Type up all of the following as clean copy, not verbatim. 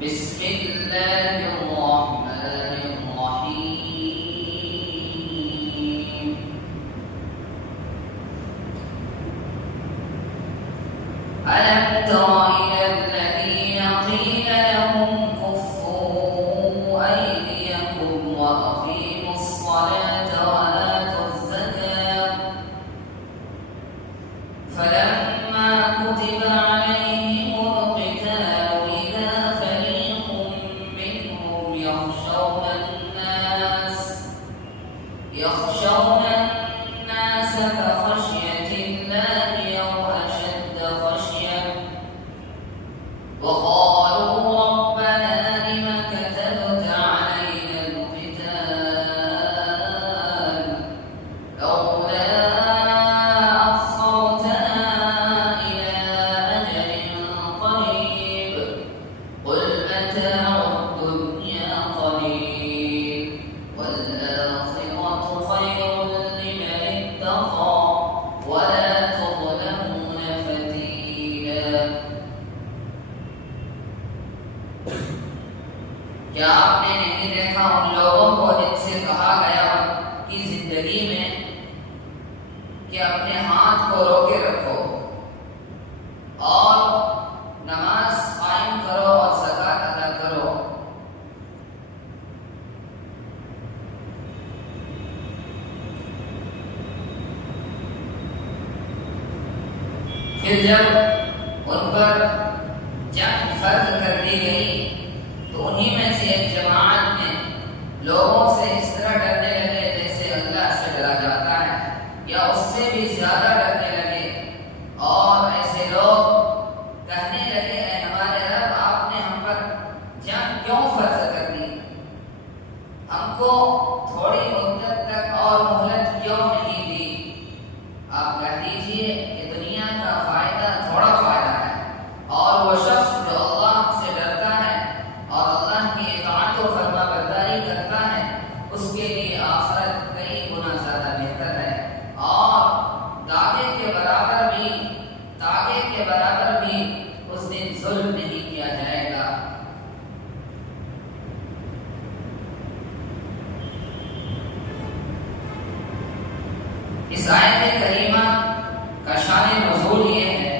बिस्मिल्लाहिर्रहमानिर्रहीम। अलम तरा इलल्लज़ीना क़ीला लहुम कुफ्फू अयदियकुम व अक़ीमुस्सलाता व आतुज़्ज़कात फलम्मा कुतिबा अलैहिमुल क़ितालु इज़ा फ़रीक़ुम मिन्हुम यख़शawna الناس كخشية الله أو أشد خشية وقالوا ربنا لم كتبت علينا القتال لولا أخرتنا إلى أجل قريب قل متاع الدنيا قليل والآخرة خير لمن اتقى ولا تظلمون فتيلا। क्या आपने नहीं देखा उन लोगों को जिनसे कहा गया कि जिंदगी में कि अपने हाथ को रोके रखो और नमाज कायम करो और ज़कात अदा करो। फिर जब उन पर जंग फर्ज कर दी गई तो उन्हीं में से एक जमात ने लोगों से इस तरह डरने लगे जैसे अल्लाह से डरा जाता है या उससे भी ज्यादा डरने लगे और ऐसे लोग कहने लगे ऐ हमारे रब आपने हम पर जंग क्यों फर्ज कर दी, हमको थोड़ी मुद्दत तक और मोहलत क्यों नहीं दी। आप कह दीजिए कि दुनिया का फायदा थोड़ा फायदा है और वो शख्स जो अल्लाह से डरता है और अल्लाह की इताअत और फरमाबरदारी करता है उसके लिए आखिरत कई गुना ज्यादा बेहतर है और तागे के बराबर भी उस दिन जुल्म नहीं किया जाएगा। इस आयत करीमा का शान नुज़ूल ये है,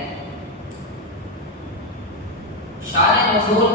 शान नुज़ूल